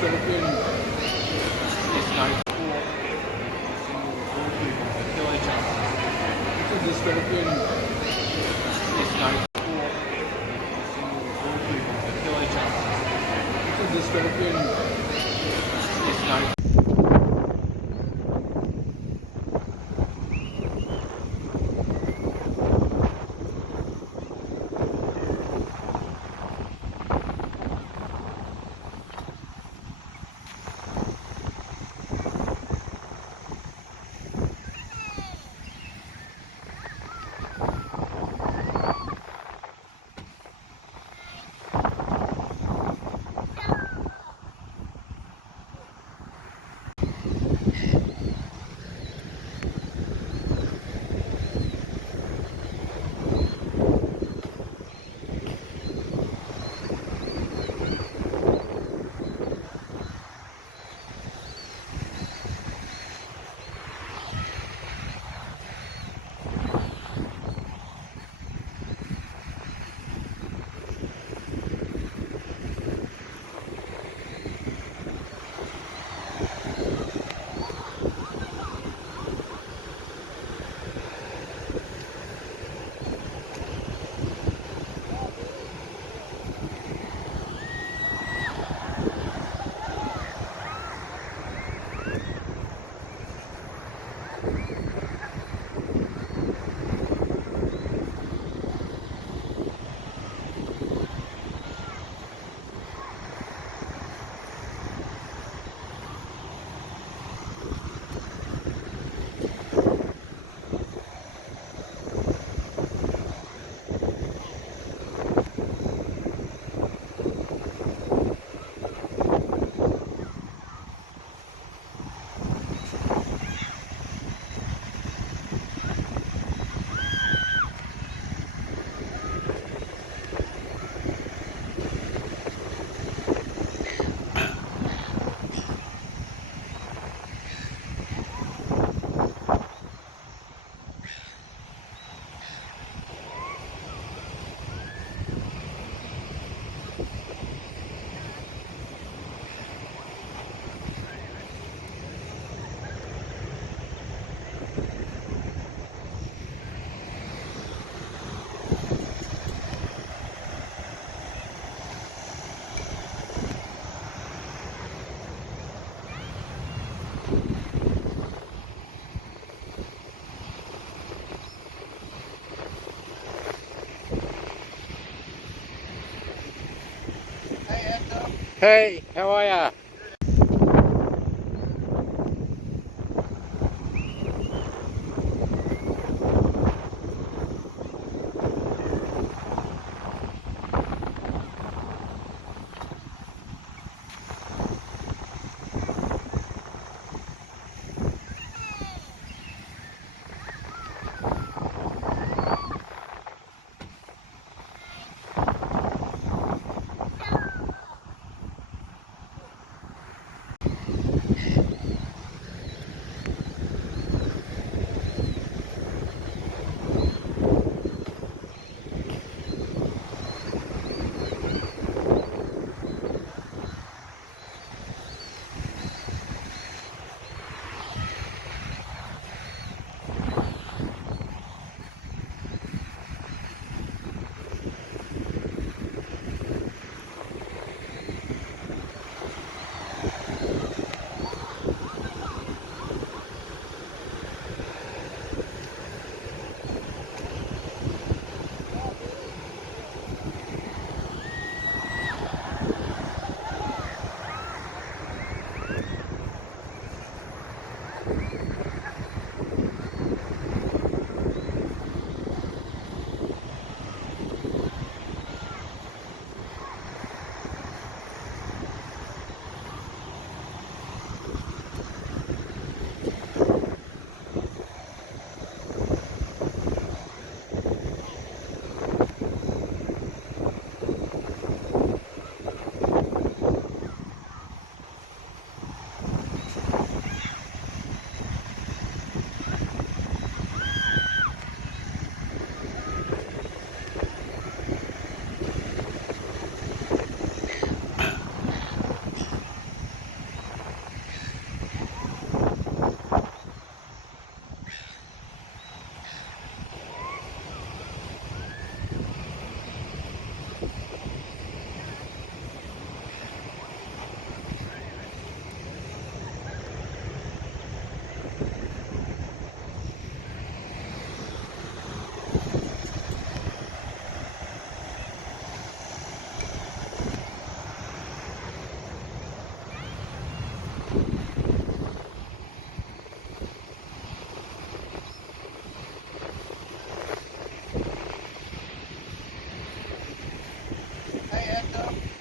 Philippine is like this Philippine is like this Philippine is like Hey, how are ya?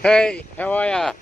Hey, how are ya?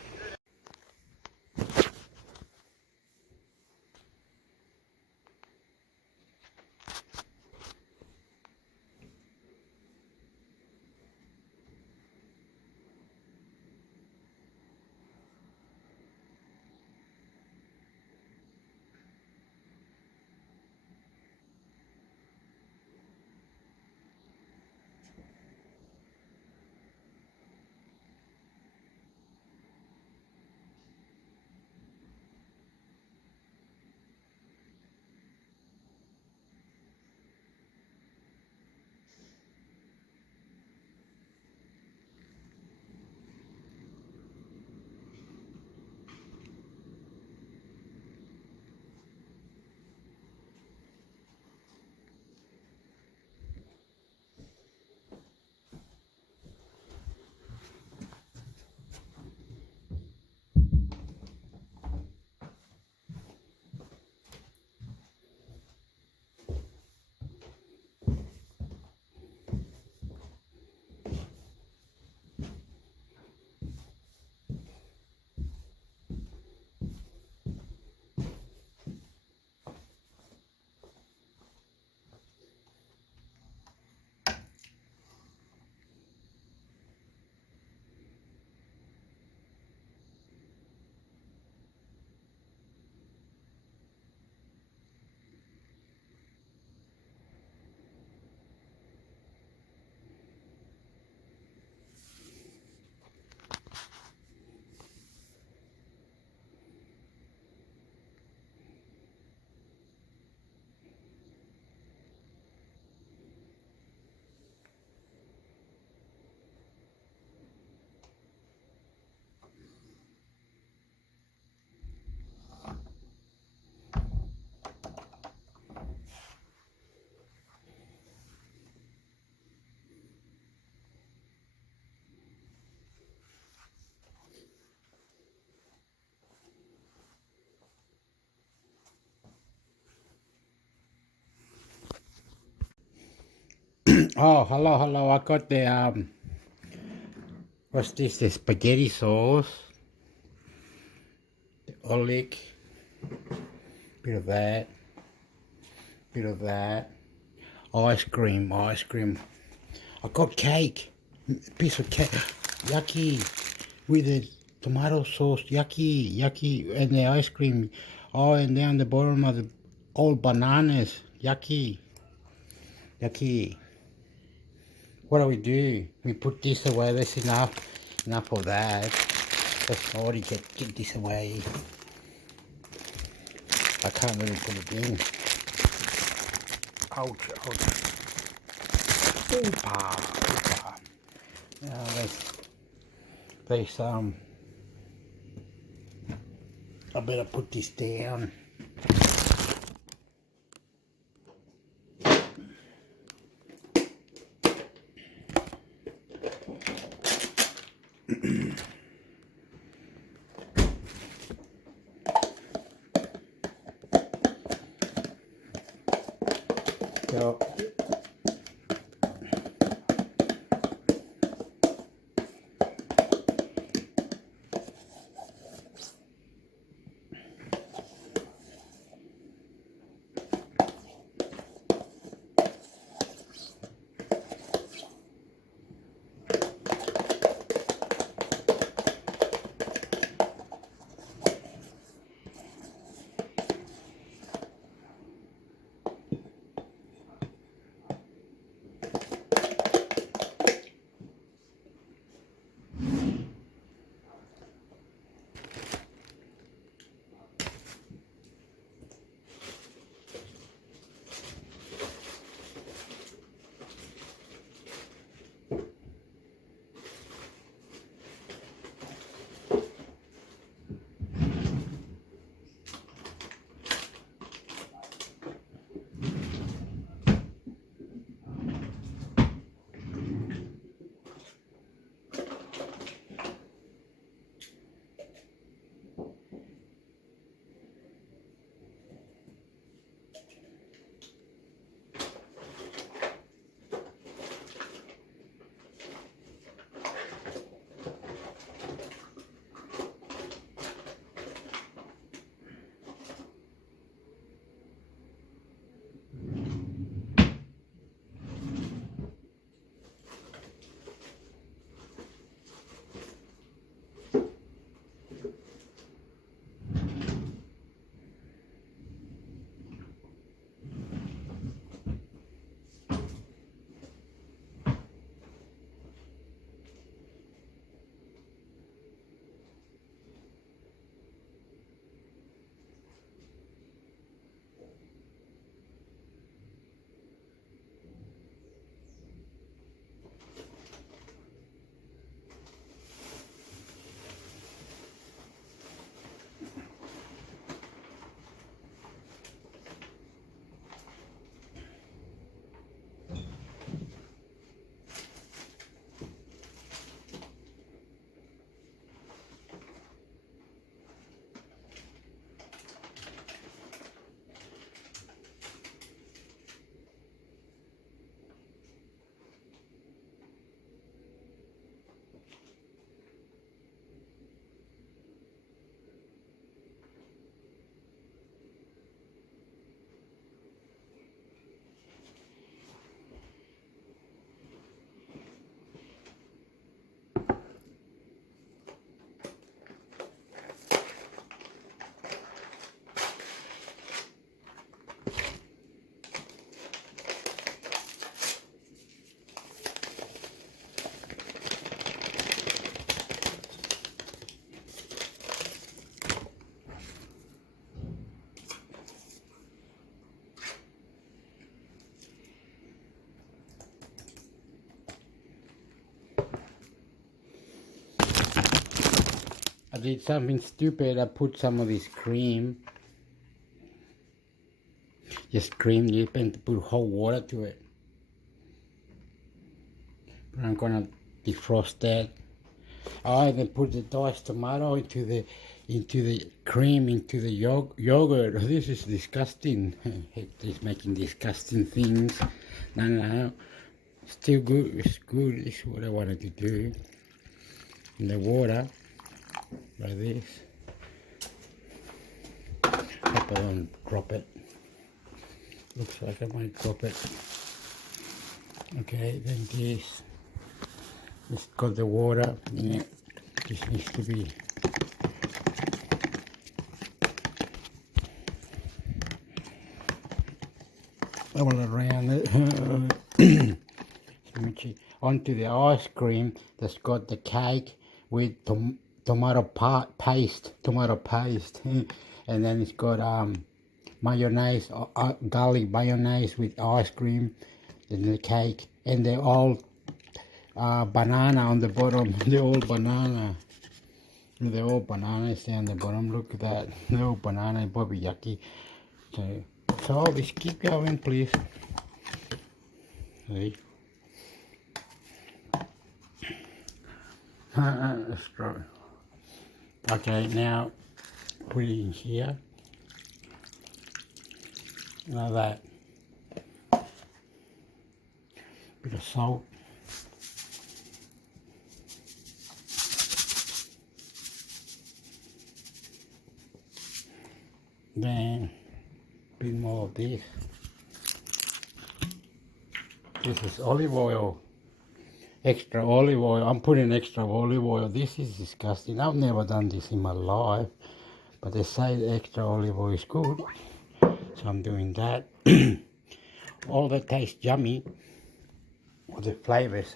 Oh, hello, hello. I got the what's this? The spaghetti sauce, the olive, bit of that, bit of that. Ice cream, ice cream. I got cake, a piece of cake. Yucky, with the tomato sauce. Yucky, yucky, and the ice cream. Oh, and down the bottom of the all bananas. Yucky, yucky. What do? We put this away. That's enough. Enough of that. Let's already get this away. I can't really put it in. Ouch, ouch. Oopa, oopa. Now let's I better put this down. So, did something stupid. I put some of this cream. Just cream, you can put hot water to it. But I'm gonna defrost that. I even put the diced tomato into the cream, into the yogurt. This is disgusting. He's making disgusting things. No. Still good. It's good. This is what I wanted to do. In the water, like this. Hope I don't drop it. Looks like I might drop it. Okay, then this. It's got the water in it. This needs to be all around it. Onto the ice cream that's got the cake with tomato paste, and then it's got mayonnaise, garlic mayonnaise with ice cream and the cake, and they're all banana on the bottom. They're all banana. They're all bananas down the bottom. Look at that. They're all banana, Bobby yucky. So I'll just keep going, please. See? Okay, now put it in here. Now that. Bit of salt. Then a bit more of this. This is olive oil. Extra olive oil. I'm putting extra olive oil. This is disgusting. I've never done this in my life. But they say the extra olive oil is good. So I'm doing that. All that tastes yummy. All the flavors.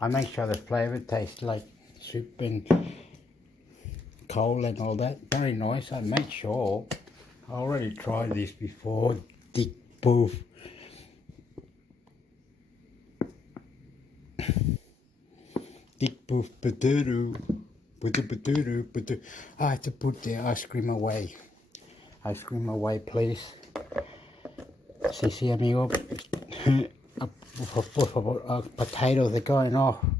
I make sure the flavor tastes like soup and coal and all that. Very nice. I make sure. I already tried this before. Dick Poof. Dick Poof potato. Potato. I have to put the ice cream away. Ice cream away, please. Sí, amigo. Potatoes are going off. I'm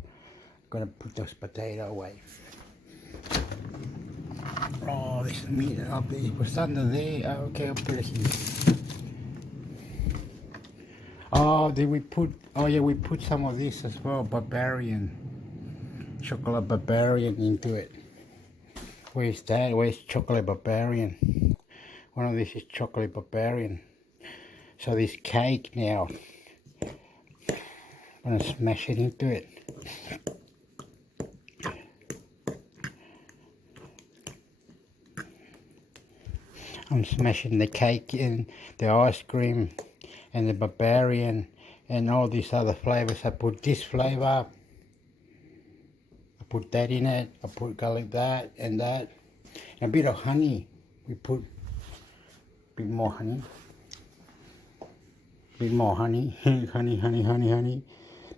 gonna put those potatoes away. Oh, this meat up there. It was under there. Okay, I'll put it here. Oh, did we put? Oh yeah, we put some of this as well. Barbarian, chocolate barbarian into it. Where's that? Where's chocolate barbarian? One of these is chocolate barbarian. So this cake now, I'm gonna smash it into it. I'm smashing the cake and the ice cream and the barbarian and all these other flavors. I put this flavor, I put that in it, I put garlic that and that, and a bit of honey. We put a bit more honey. Bit more honey. honey.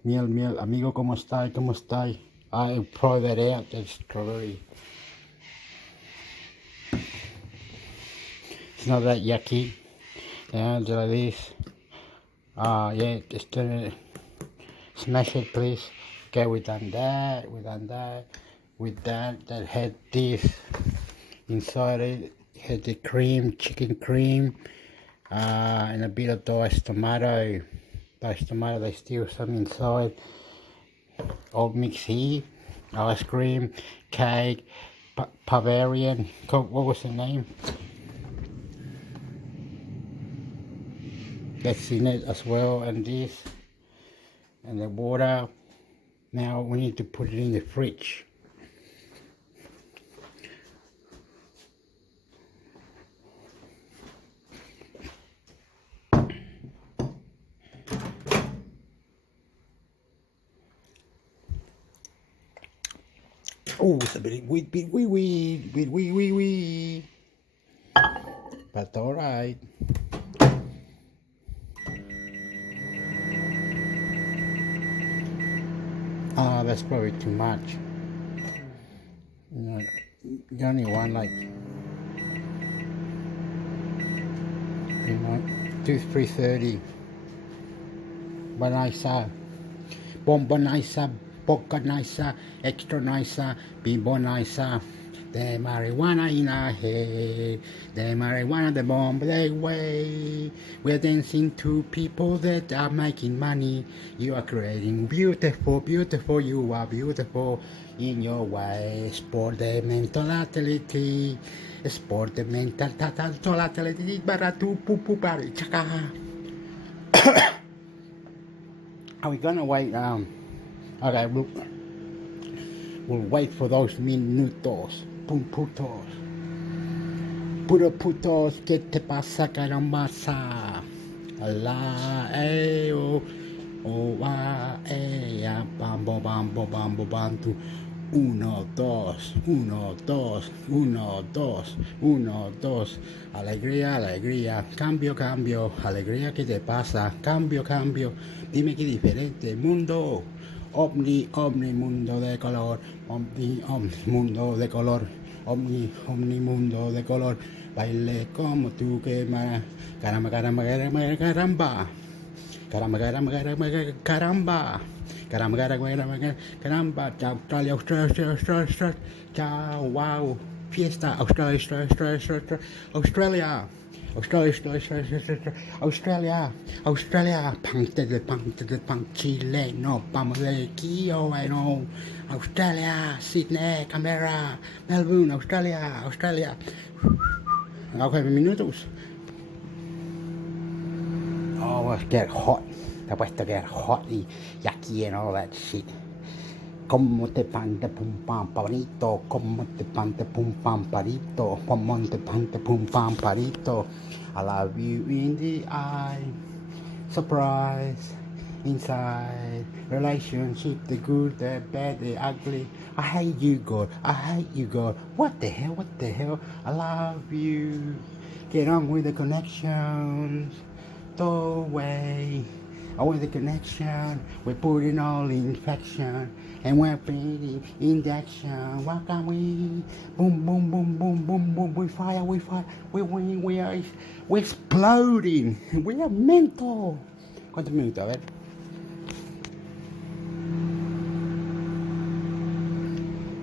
Miel, amigo, ¿cómo está? I pour that out, that strawberry. It's not that yucky. Yeah, just like this. Yeah, just smash it, please. Okay, we done that. With that had this inside it. Had the cream, chicken cream, and a bit of diced tomato. There's still some inside. All mixed here. Ice cream, cake, Bavarian. What was the name? That's in it as well, and this, and the water. Now we need to put it in the fridge. Oh, it's a bit weed. But all right. That's probably too much. You only want like, 330. Banisa, bomba nicer, poca nicer, extra nicer, bimbo nicer. The marijuana in our head, the marijuana, the bomb they way. We're dancing to people that are making money. You are creating beautiful, beautiful. You are beautiful in your way. Sport the mentality, sport the mentality. Baratu pupu bari chaka. Are we gonna wait? Okay, we'll wait for those minutos. Putos. Putos, ¿qué te pasa, carambasa? Allah, bambo, bambo, bambo, bantu. 1, 2, 1, 2, 1, 2, 1, 2. Alegría, alegría. Cambio, cambio. Alegría, ¿qué te pasa? Cambio, cambio. Dime qué diferente. Mundo. Omni, omni, mundo de color. Omni, omni, mundo de color. Omni, omni, mundo de color. Baile como tú que caramba, caramba, caramba, caramba. Caramba, caramba, caramba, caramba. Caramba, caramba, caramba, caramba. Australia, Australia, Australia, Australia. Chao, wow. Fiesta, Australia, Australia, Australia, Australia. Australia, Australia, Australia, Australia, punk to the punk, Chile, no, vamos de aquí, oh, I know. Australia, Sydney, Canberra, Melbourne, Australia, Australia. Okay, minutos. Oh, it's getting hot. Te puesto get hot y aquí and all that shit. Como te pan de pum pam parito, como te pan de pum pam parito, como te pan de pum pam parito. I love you in the eye, surprise, inside, relationship, the good, the bad, the ugly. I hate you, God, I hate you, God. What the hell, what the hell? I love you. Get on with the connections, throw away. I want the connection, we're putting all infection, and we're putting injection. What can we? Boom, boom, boom, boom, boom, boom, we fire, we win, we're exploding, we are mental. ¿Cuántos minutos? A ver.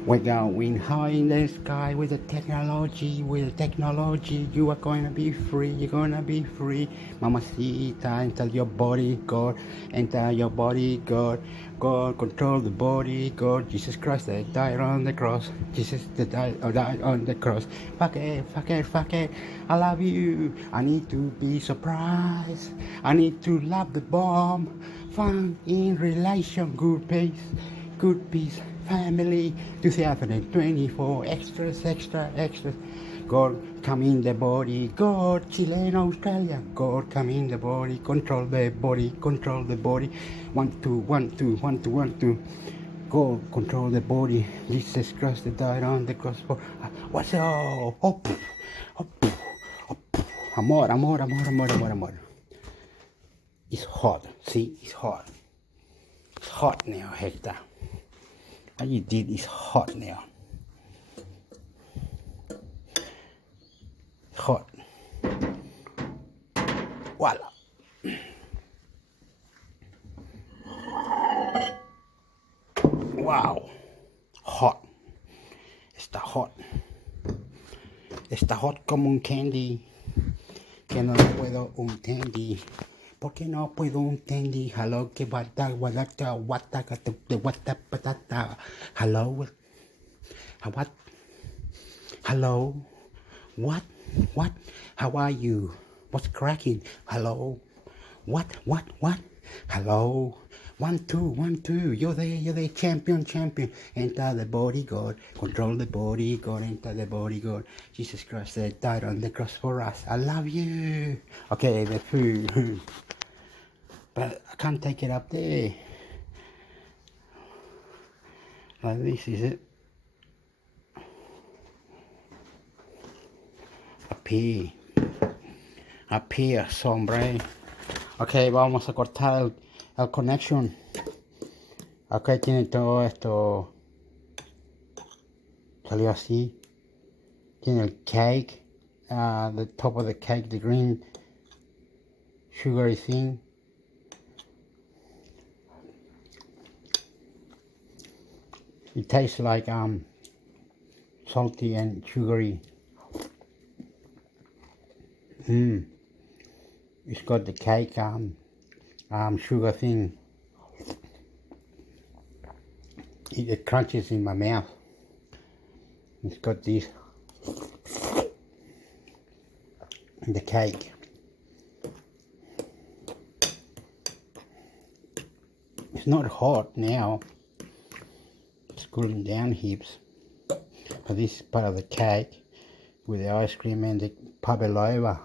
We're going high in the sky with the technology, you are going to be free, you're going to be free. Mamacita, enter your body, God, enter your body, God. God, control the body, God. Jesus Christ, that died on the cross. Jesus that died on the cross. Fuck it, fuck it, fuck it. I love you. I need to be surprised. I need to love the bomb. Fun in relation, good peace. Family 2024 extras. God come in the body, God Chile, Australia, God come in the body, control the body. 1, 2, 1, 2, 1, 2, 1, 2. God control the body. Jesus Christ that died on the cross for what's up? Amor. It's hot. See, it's hot. It's hot now, Hector. All you did is hot now. Hot. Voila. Wow. Hot. Está hot como un candy. Que no puedo un candy. ¿Por qué no puedo un candy? Hello, que guata, patata. Hello, what? Hello, what? How are you? What's cracking? Hello, what? Hello, 1, 2. You're the champion. Enter the body, God. Control the body, God. Enter the body, God. Jesus Christ that died on the cross for us. I love you. Okay, the food. But I can't take it up there. Like this, is it? Up here, hombre. Ok, vamos a cortar el connection. Ok, tiene todo esto Can you see? The cake, the top of the cake, the green sugary thing. It tastes like salty and sugary. It's got the cake sugar thing. It crunches in my mouth. It's got this the cake. It's not hot now. It's cooling down heaps. But this is part of the cake with the ice cream and the pavlova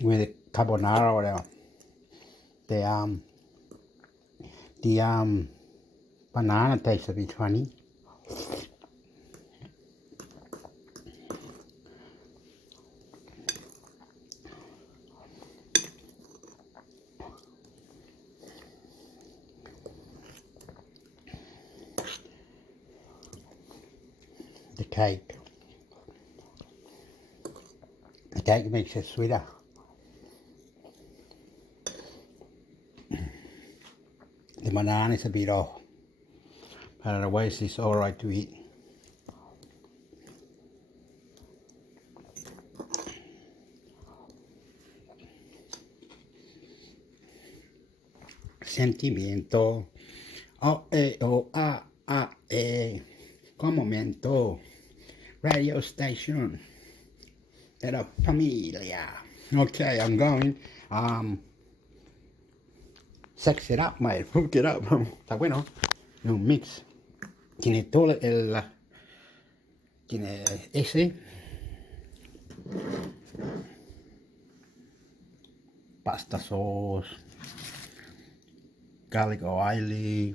with the carbonara or whatever. The banana tastes a bit funny. The cake makes it sweeter. The banana is a bit off, but otherwise it's alright to eat. Sentimiento, como momento, radio station de la familia. Okay, I'm going. Sex it up, mate. Hook it up. Está bueno. Un mix. Tiene todo tiene ese. Pasta sauce. Garlic oily.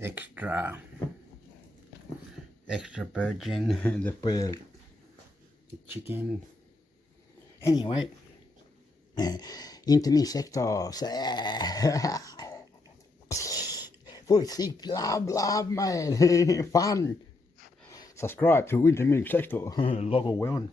Extra virgin. Después el chicken. Anyway. Into mi sectors. Full sick, blah blah, man. Fun. Subscribe to Into Mi Sector. Logo well.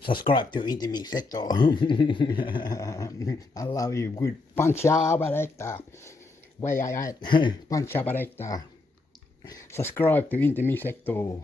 Subscribe to Into Mi Sector. I love you. Good. Pancha baretta. Way I at. Pancha baretta. Subscribe to Into Mi Sector.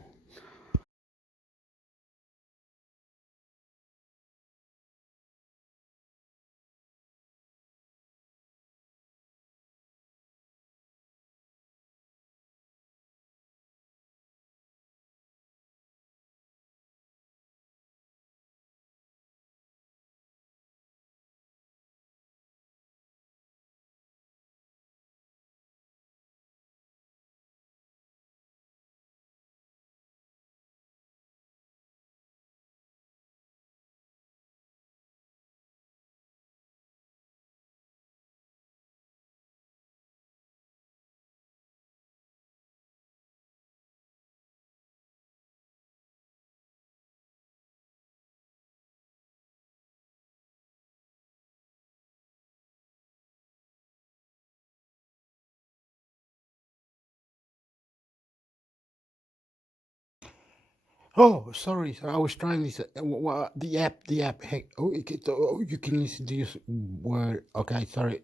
Oh, sorry. I was trying this. The app. Heck, you can listen to this word. Okay, sorry.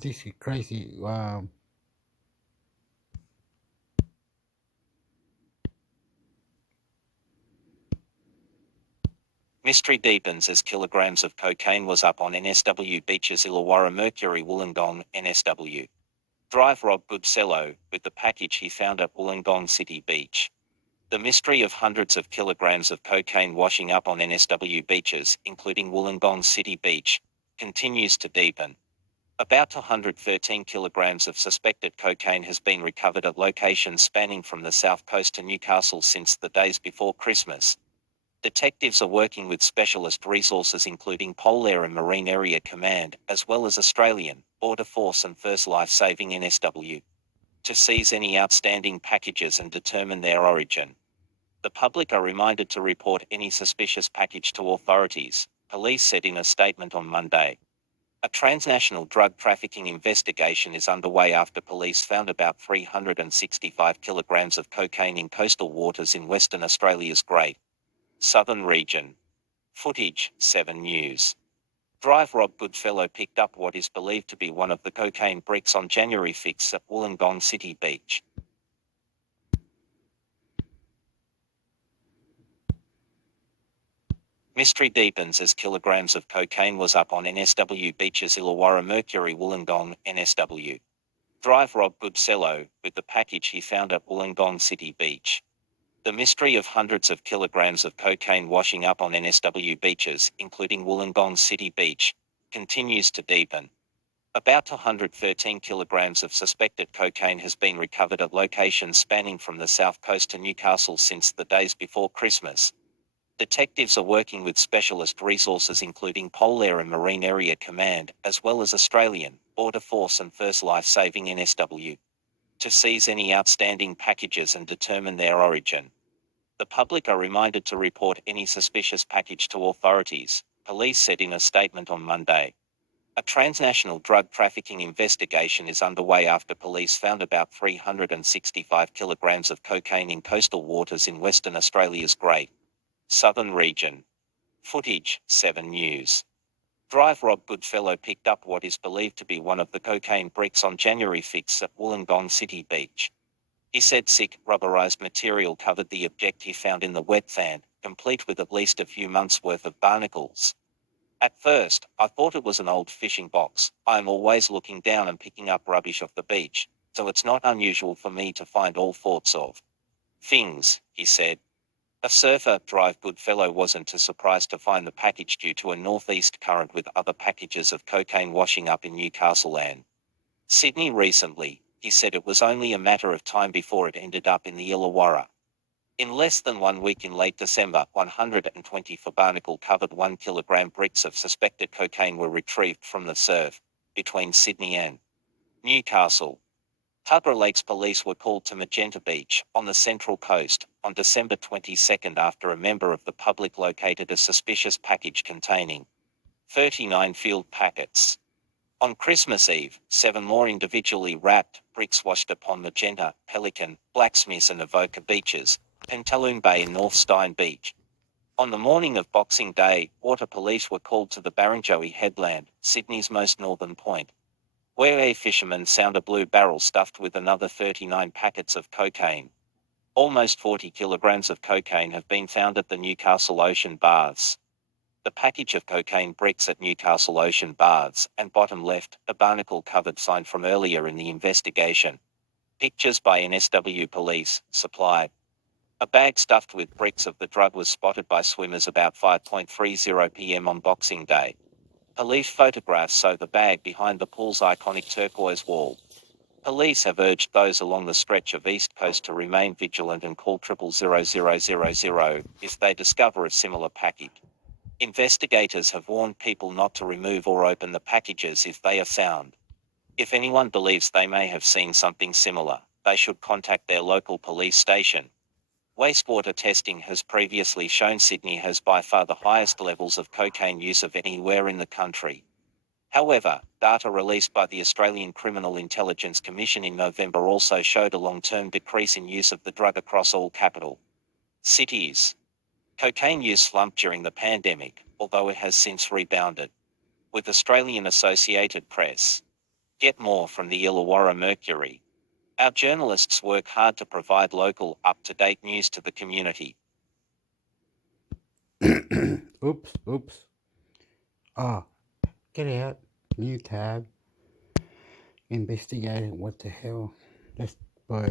This is crazy. Mystery deepens as kilograms of cocaine was up on NSW beaches Illawarra Mercury Wollongong, NSW. Drive Rob Bubsello, with the package he found at Wollongong City Beach. The mystery of hundreds of kilograms of cocaine washing up on NSW beaches, including Wollongong City Beach, continues to deepen. About 113 kilograms of suspected cocaine has been recovered at locations spanning from the south coast to Newcastle since the days before Christmas. Detectives are working with specialist resources including Polair and Marine Area Command, as well as Australian, Border Force and First Life Saving NSW, to seize any outstanding packages and determine their origin. The public are reminded to report any suspicious package to authorities, police said in a statement on Monday. A transnational drug trafficking investigation is underway after police found about 365 kilograms of cocaine in coastal waters in Western Australia's Great Southern region. Footage, 7 News. Driver Rob Goodfellow picked up what is believed to be one of the cocaine bricks on January 6 at Wollongong City Beach. Mystery deepens as kilograms of cocaine was up on NSW beaches Illawarra Mercury Wollongong, NSW. Driver Rob Goodfellow, with the package he found at Wollongong City Beach. The mystery of hundreds of kilograms of cocaine washing up on NSW beaches, including Wollongong City Beach, continues to deepen. About 113 kilograms of suspected cocaine has been recovered at locations spanning from the south coast to Newcastle since the days before Christmas. Detectives are working with specialist resources including Polair and Marine Area Command, as well as Australian Border Force and First Life Saving NSW, to seize any outstanding packages and determine their origin. The public are reminded to report any suspicious package to authorities, police said in a statement on Monday. A transnational drug trafficking investigation is underway after police found about 365 kilograms of cocaine in coastal waters in Western Australia's Great Southern region. Footage, 7 News. Driver Rob Goodfellow picked up what is believed to be one of the cocaine bricks on January 6 at Wollongong City Beach. He said sick, rubberized material covered the object he found in the wet sand, complete with at least a few months' worth of barnacles. At first, I thought it was an old fishing box. I am always looking down and picking up rubbish off the beach, so it's not unusual for me to find all sorts of things, he said. A surfer, Drive Goodfellow, wasn't too surprised to find the package due to a northeast current with other packages of cocaine washing up in Newcastle and Sydney recently. He said it was only a matter of time before it ended up in the Illawarra. In less than 1 week in late December, 124 barnacle-covered 1 kilogram bricks of suspected cocaine were retrieved from the surf between Sydney and Newcastle. Tuggerah Lakes police were called to Magenta Beach, on the Central Coast, on December 22 after a member of the public located a suspicious package containing 39 field packets. On Christmas Eve, 7 more individually wrapped bricks washed upon Magenta, Pelican, Blacksmiths and Avoca beaches, Pantaloon Bay and North Stein Beach. On the morning of Boxing Day, water police were called to the Barrenjoey Headland, Sydney's most northern point, where a fisherman found a blue barrel stuffed with another 39 packets of cocaine. Almost 40 kilograms of cocaine have been found at the Newcastle Ocean Baths. The package of cocaine bricks at Newcastle Ocean Baths and bottom left, a barnacle-covered sign from earlier in the investigation. Pictures by NSW police, supplied. A bag stuffed with bricks of the drug was spotted by swimmers about 5:30 p.m. on Boxing Day. Police photographs show the bag behind the pool's iconic turquoise wall. Police have urged those along the stretch of East Coast to remain vigilant and call 00000 if they discover a similar package. Investigators have warned people not to remove or open the packages if they are found. If anyone believes they may have seen something similar, they should contact their local police station. Wastewater testing has previously shown Sydney has by far the highest levels of cocaine use of anywhere in the country. However, data released by the Australian Criminal Intelligence Commission in November also showed a long-term decrease in use of the drug across all capital cities. Cocaine use slumped during the pandemic, although it has since rebounded. With Australian Associated Press. Get more from the Illawarra Mercury. Our journalists work hard to provide local, up-to-date news to the community. Oops. Ah, get out. New tab. Investigating what the hell. Let's go.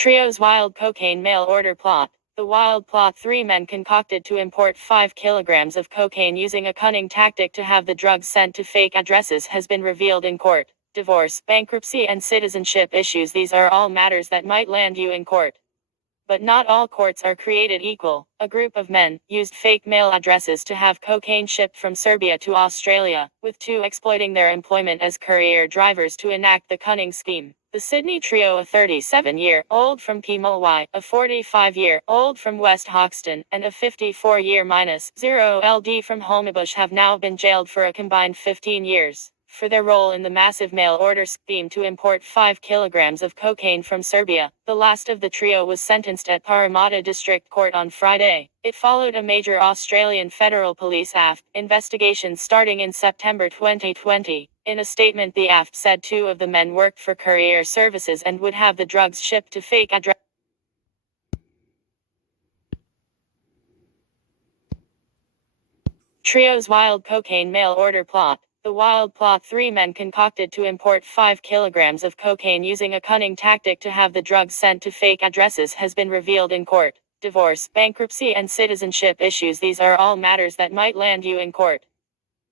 Trio's wild cocaine mail order plot. The wild plot three men concocted to import 5 kilograms of cocaine using a cunning tactic to have the drugs sent to fake addresses has been revealed in court. Divorce, bankruptcy and citizenship issues, these are all matters that might land you in court. But not all courts are created equal. A group of men used fake mail addresses to have cocaine shipped from Serbia to Australia, with two exploiting their employment as courier drivers to enact the cunning scheme. The Sydney trio, a 37-year-old from Pemulwuy, a 45-year-old from West Hoxton, and a 54-year-0 LD from Holmebush have now been jailed for a combined 15 years. For their role in the massive mail order scheme to import 5 kilograms of cocaine from Serbia. The last of the trio was sentenced at Parramatta District Court on Friday. It followed a major Australian Federal Police AFT investigation starting in September 2020. In a statement, the AFT said two of the men worked for courier services and would have the drugs shipped to fake addresses. Trio's wild cocaine mail order plot. The wild plot three men concocted to import 5 kilograms of cocaine using a cunning tactic to have the drugs sent to fake addresses has been revealed in court. Divorce, bankruptcy and citizenship issues, these are all matters that might land you in court.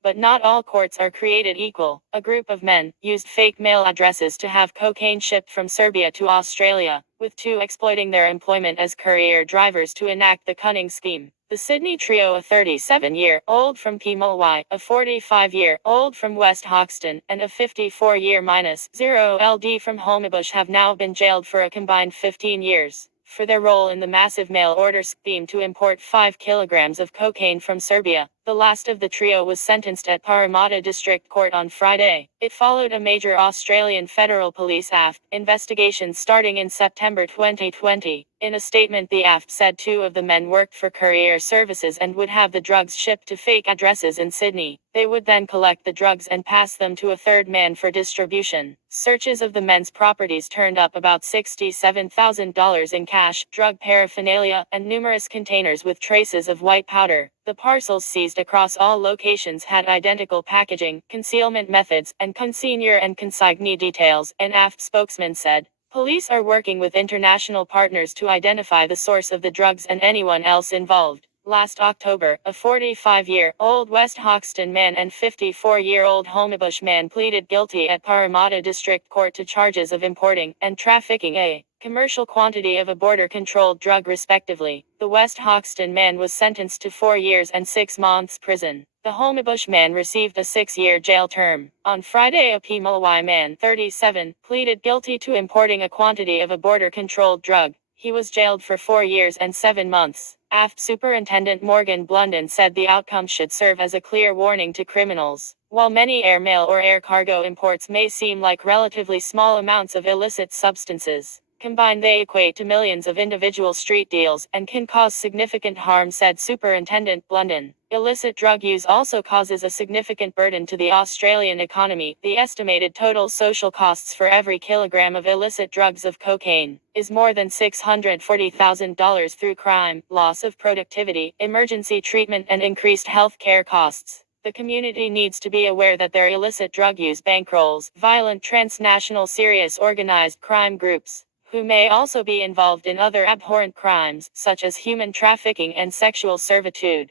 But not all courts are created equal. A group of men used fake mail addresses to have cocaine shipped from Serbia to Australia, with two exploiting their employment as courier drivers to enact the cunning scheme. The Sydney trio, a 37-year-old from Pemulwuy, a 45-year-old from West Hoxton, and a 54-year-0 LD from Holmebush have now been jailed for a combined 15 years. For their role in the massive mail order scheme to import 5 kilograms of cocaine from Serbia. The last of the trio was sentenced at Parramatta District Court on Friday. It followed a major Australian Federal Police AFT investigation starting in September 2020. In a statement, the AFT said two of the men worked for courier services and would have the drugs shipped to fake addresses in Sydney. They would then collect the drugs and pass them to a third man for distribution. Searches of the men's properties turned up about $67,000 in cash, drug paraphernalia, and numerous containers with traces of white powder. The parcels seized across all locations had identical packaging, concealment methods, and consignor and consignee details, an AFT spokesman said. Police are working with international partners to identify the source of the drugs and anyone else involved. Last October, a 45-year-old West Hoxton man and 54-year-old Holmebush man pleaded guilty at Parramatta District Court to charges of importing and trafficking a commercial quantity of a border-controlled drug respectively. The West Hoxton man was sentenced to 4 years and 6 months prison. The Holmebush man received a 6-year jail term. On Friday, a Pemulwuy man, 37, pleaded guilty to importing a quantity of a border-controlled drug. He was jailed for 4 years and 7 months. AFT Superintendent Morgan Blunden said the outcome should serve as a clear warning to criminals. While many air mail or air cargo imports may seem like relatively small amounts of illicit substances, combined they equate to millions of individual street deals and can cause significant harm, said Superintendent Blunden. Illicit drug use also causes a significant burden to the Australian economy. The estimated total social costs for every kilogram of illicit drugs of cocaine is more than $640,000 through crime, loss of productivity, emergency treatment and increased health care costs. The community needs to be aware that their illicit drug use bankrolls violent transnational serious organized crime groups, who may also be involved in other abhorrent crimes, such as human trafficking and sexual servitude.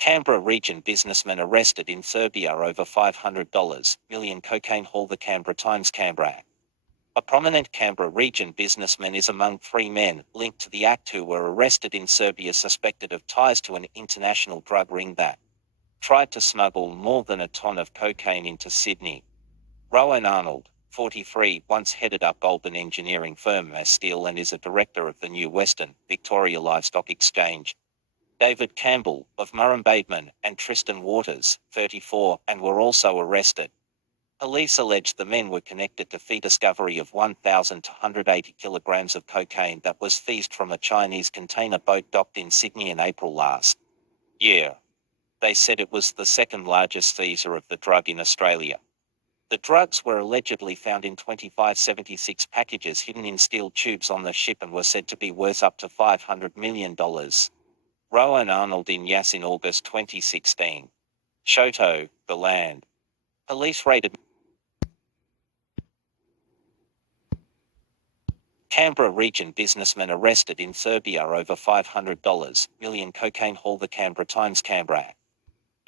Canberra region businessman arrested in Serbia over $500 million cocaine haul. The Canberra Times. Canberra. A prominent Canberra region businessman is among 3 men linked to the act who were arrested in Serbia suspected of ties to an international drug ring that tried to smuggle more than a ton of cocaine into Sydney. Rowan Arnold, 43, once headed up Goulburn engineering firm Masteel and is a director of the New Western Victoria Livestock Exchange. David Campbell, of Murrumbidgee, and Tristan Waters, 34, and were also arrested. Police alleged the men were connected to the discovery of 1,280 kilograms of cocaine that was seized from a Chinese container boat docked in Sydney in April last year. They said it was the second largest seizure of the drug in Australia. The drugs were allegedly found in 2576 packages hidden in steel tubes on the ship and were said to be worth up to $500 million. Rowan Arnold in Yass in August 2016. Shoto, the land. Police raided Canberra region businessman arrested in Serbia over $500 million cocaine haul. The Canberra Times. Canberra.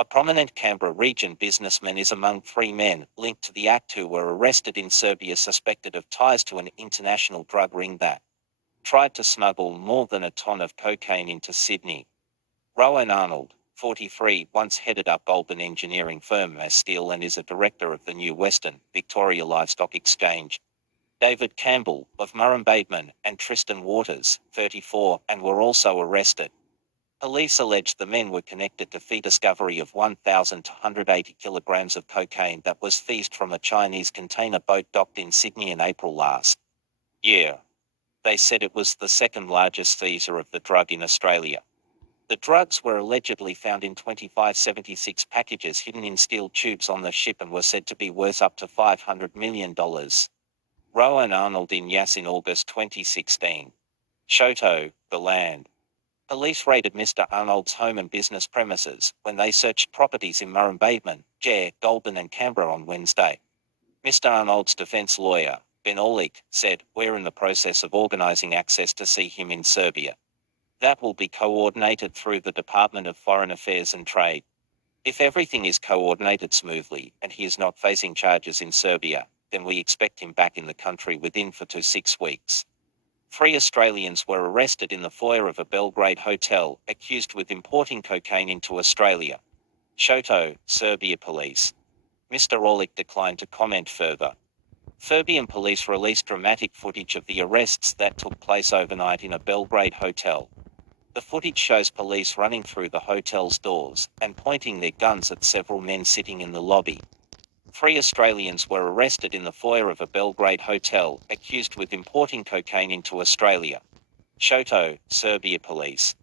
A prominent Canberra region businessman is among 3 men linked to the act who were arrested in Serbia suspected of ties to an international drug ring that tried to smuggle more than a ton of cocaine into Sydney. Rowan Arnold, 43, once headed up Goulburn engineering firm Mass Steel and is a director of the New Western Victoria Livestock Exchange. David Campbell, of Murrumbateman, and Tristan Waters, 34, and were also arrested. Police alleged the men were connected to the discovery of 1,280 kilograms of cocaine that was seized from a Chinese container boat docked in Sydney in April last year. They said it was the second largest seizure of the drug in Australia. The drugs were allegedly found in 2576 packages hidden in steel tubes on the ship and were said to be worth up to $500 million. Rowan Arnold in Yass in August 2016. Shoto, the land. Police raided Mr. Arnold's home and business premises when they searched properties in Murrumbateman, Jare, Goulburn and Canberra on Wednesday. Mr. Arnold's defence lawyer, Ben Orlik, said, "We're in the process of organising access to see him in Serbia. That will be coordinated through the Department of Foreign Affairs and Trade. If everything is coordinated smoothly and he is not facing charges in Serbia, then we expect him back in the country within 4 to 6 weeks." 3 Australians were arrested in the foyer of a Belgrade hotel, accused with importing cocaine into Australia. Shoto, Serbia police. Mr. Orlik declined to comment further. Serbian police released dramatic footage of the arrests that took place overnight in a Belgrade hotel. The footage shows police running through the hotel's doors and pointing their guns at several men sitting in the lobby. 3 Australians were arrested in the foyer of a Belgrade hotel, accused with importing cocaine into Australia. Shoto, Serbia police.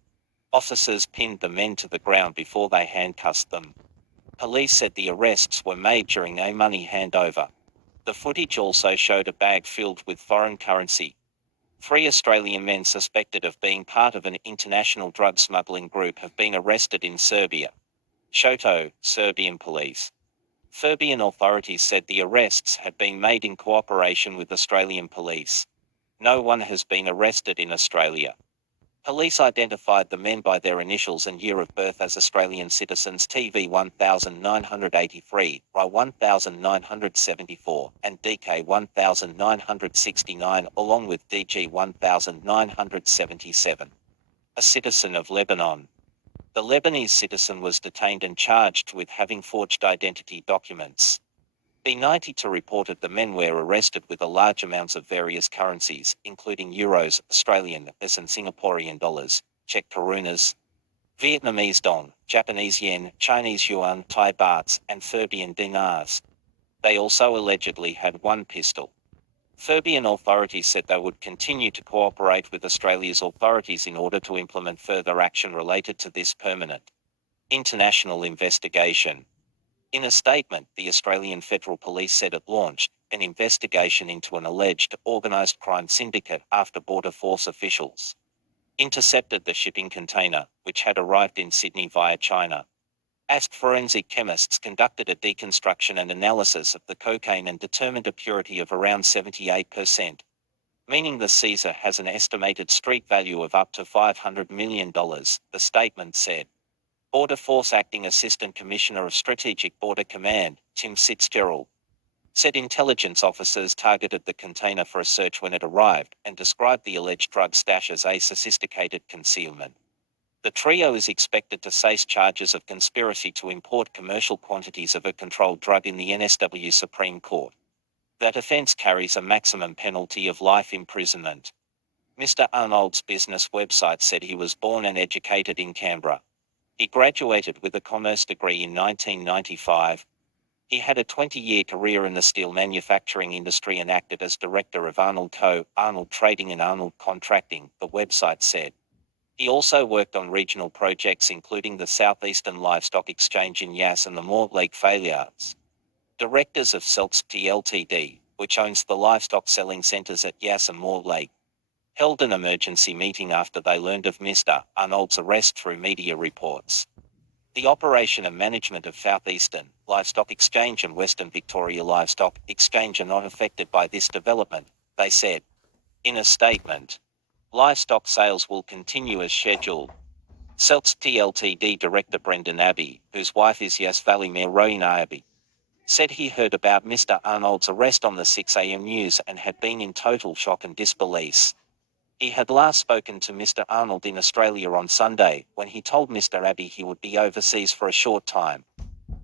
Officers pinned the men to the ground before they handcuffed them. Police said the arrests were made during a money handover. The footage also showed a bag filled with foreign currency. 3 Australian men suspected of being part of an international drug smuggling group have been arrested in Serbia. Shoto, Serbian police. Serbian authorities said the arrests had been made in cooperation with Australian police. No one has been arrested in Australia. Police identified the men by their initials and year of birth as Australian citizens TV 1983, Y 1974, and DK 1969, along with DG 1977. A citizen of Lebanon. The Lebanese citizen was detained and charged with having forged identity documents. B92 reported the men were arrested with a large amounts of various currencies, including euros, Australian dollars and Singaporean dollars, Czech korunas, Vietnamese dong, Japanese yen, Chinese yuan, Thai bahts, and Serbian dinars. They also allegedly had 1 pistol. Serbian authorities said they would continue to cooperate with Australia's authorities in order to implement further action related to this permanent international investigation. In a statement, the Australian Federal Police said it launched an investigation into an alleged organised crime syndicate after Border Force officials intercepted the shipping container, which had arrived in Sydney via China. ASP forensic chemists conducted a deconstruction and analysis of the cocaine and determined a purity of around 78%, meaning the seizure has an estimated street value of up to $500 million, the statement said. Border Force Acting Assistant Commissioner of Strategic Border Command, Tim Fitzgerald, said intelligence officers targeted the container for a search when it arrived and described the alleged drug stash as a sophisticated concealment. The trio is expected to face charges of conspiracy to import commercial quantities of a controlled drug in the NSW Supreme Court. That offence carries a maximum penalty of life imprisonment. Mr. Arnold's business website said he was born and educated in Canberra. He graduated with a commerce degree in 1995. He had a 20-year career in the steel manufacturing industry and acted as director of Arnold Co., Arnold Trading and Arnold Contracting, the website said. He also worked on regional projects including the Southeastern Livestock Exchange in Yass and the Mortlake Failures. Directors of Selxty Ltd, which owns the livestock selling centres at Yass and Moore Lake, held an emergency meeting after they learned of Mr. Arnold's arrest through media reports. The operation and management of Southeastern Livestock Exchange and Western Victoria Livestock Exchange are not affected by this development, they said. In a statement, livestock sales will continue as scheduled. Selxty Ltd director Brendan Abbey, whose wife is Yass Valley Mayor Rowena Abbey, said he heard about Mr. Arnold's arrest on the 6 a.m. news and had been in total shock and disbelief. He had last spoken to Mr. Arnold in Australia on Sunday, when he told Mr. Abbey he would be overseas for a short time.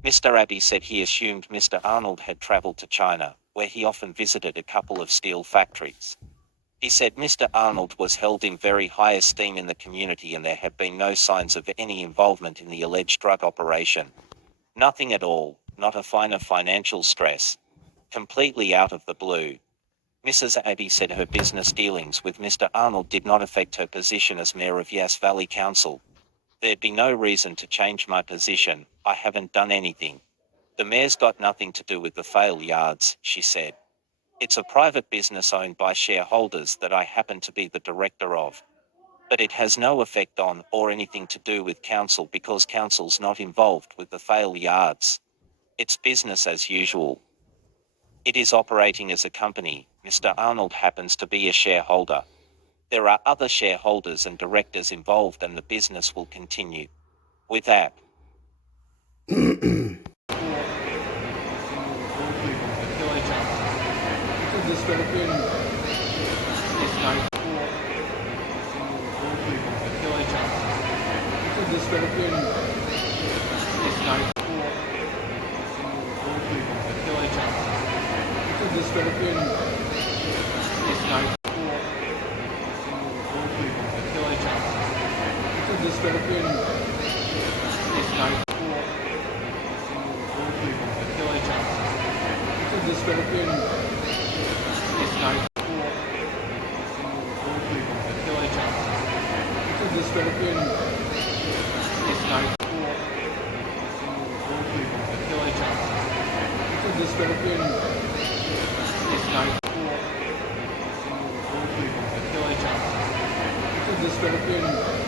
Mr. Abbey said he assumed Mr. Arnold had travelled to China, where he often visited a couple of steel factories. He said Mr. Arnold was held in very high esteem in the community and there had been no signs of any involvement in the alleged drug operation. Nothing at all, not a finer financial stress. Completely out of the blue. Mrs. Abbey said her business dealings with Mr. Arnold did not affect her position as Mayor of Yass Valley Council. There'd be no reason to change my position, I haven't done anything. The Mayor's got nothing to do with the fail yards, she said. It's a private business owned by shareholders that I happen to be the director of. But it has no effect on, or anything to do with Council because Council's not involved with the fail yards. It's business as usual. It is operating as a company. Mr. Arnold happens to be a shareholder. There are other shareholders and directors involved and the business will continue. With that, Philippines